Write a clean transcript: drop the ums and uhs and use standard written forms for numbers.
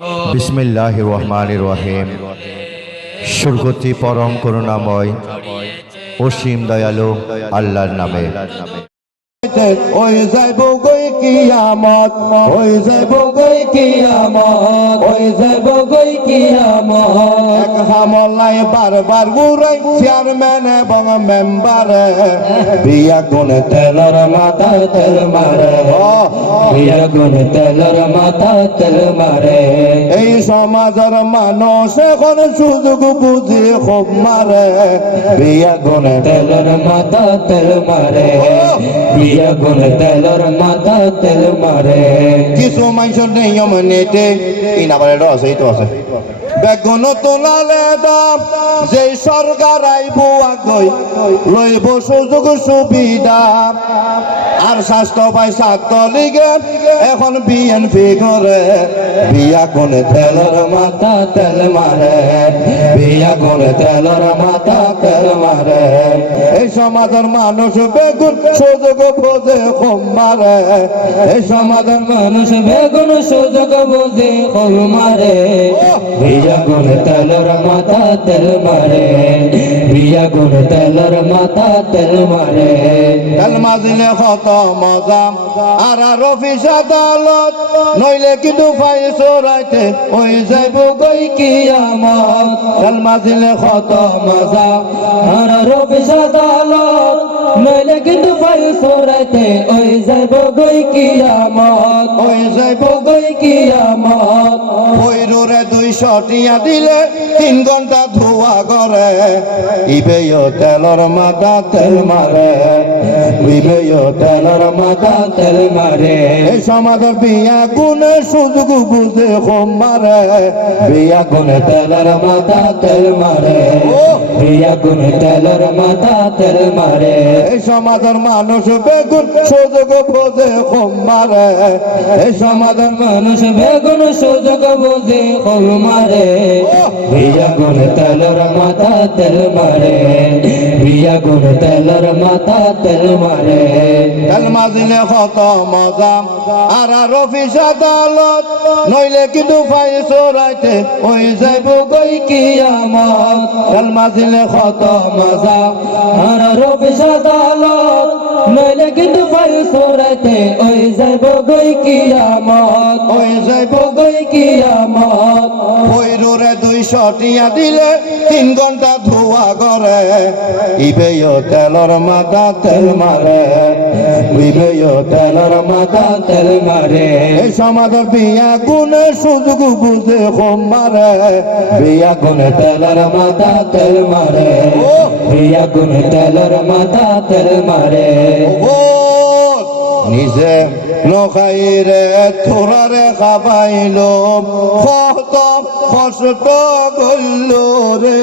বিসমিল্লাহির রহমানির রহিম। সুরগতি পরম করুণাময় অসীম দয়ালু আল্লাহর নামে। ওই যাইব গই কিয়ামত, ওই যাইব গই কিয়ামত, ওই যাইব গই কিয়ামত। এক হামলায় বারবার ঘুরাই চেয়ারম্যান এবং মেম্বার, বিয়া গুণ তেলর মাথা তেল মারে, বিয়া গুণ তেলর মাথা তেল মারে। এই সমাজের মানুষ এখন সুযোগ বুঝি খুব মারে, বিয়া গুণ তেলর মাথা তেল মারে, বিয়া গুণ তেলর মাথা তেল মারে। কিছু মানুষের নিয়ম নেটে ইনাবারে রস এই তো আছে। বেগুন তোলালে দাম যেই সরকার আইব আগই লইব সুযোগ সুবিধা, আর স্বাস্থ্য পাই ছাত্রলীগে এখন বিএনপি করে, বিয়া গুণ তেলর মাথা তেল মারে, বিয়া গুণ তেলর মাথা তেল মারে। এই সমাজের মানুষ বেগুন সুযোগ বোঝে খুব মারে, এই সমাজের মানুষ বেগুন সুযোগ বোঝে খুব মারে। বিয়া গুণ তেলর মাথা তেল মারে, বিয়া গুণ তেলর মাথা তেল মারে। তেল মাজিলে কত মজা আর অফিস আদালত, নইলে কিন্তু ফাই চোরাইতে ওই যাইব গই কিয়ামত। তেল মাজিলে কত মজা আর অফিস আদালত, নইলে কিন্তু ফাই চোরাইতে ওই যাইব গই কিয়ামত, ওই যাইব গই কিয়ামত। ওই রোরে 200 টিয়া দিলে 3 ঘন্টা ধোয়া করে, ইবেও তেলর মাথা তেল মারে, ইবেও তেলর মাথা তেল মারে। এই সমাজের বিয়া গুণে সুযোগ বুঝে খুব মারে, বিয়া গুণে তেলর মাথা তেল মারে, বিয়া গুণে তেলর মাথা তেল মারে। এই সমাজের মানুষ বেগুন সুযোগ বুঝে খুব মারে, এই সমাজের মানুষ বেগুন সুযোগ বুঝে খুব মারে। বিয়া গুণ তেলর মাথা তেল মারে, বিয়া গুণ তেলর মাথা তেল মারে। তেল মাজিলে কত মজা আর অফিস আদালত, নইলে কিন্তু ফাই চোরাইতে ওই যাইব গই কিয়ামত। তেল মাজিলে কত মজা আর অফিস আদালত, নইলে কিন্তু ফাই চোরাইতে ওই যাইব গই কিয়ামত, ওই যাইব গই কিয়ামত। ওই রোরে 200 টিয়া দিলে 3 ঘন্টা ধোয়া করে, ইবেও তেলর মাথা তেল মারে, ইবেও তেলর মাথা তেল মারে। এই সমাজের বিয়া গুণে সুযোগ বুঝে খুব মারে, বিয়া গুণে তেলর মাথা তেল মারে, বিয়া গুণে তেলর মাথা তেল মারে। নিজে নখাইরে থোরারে খাবাইল, কত কষ্ট করল রে।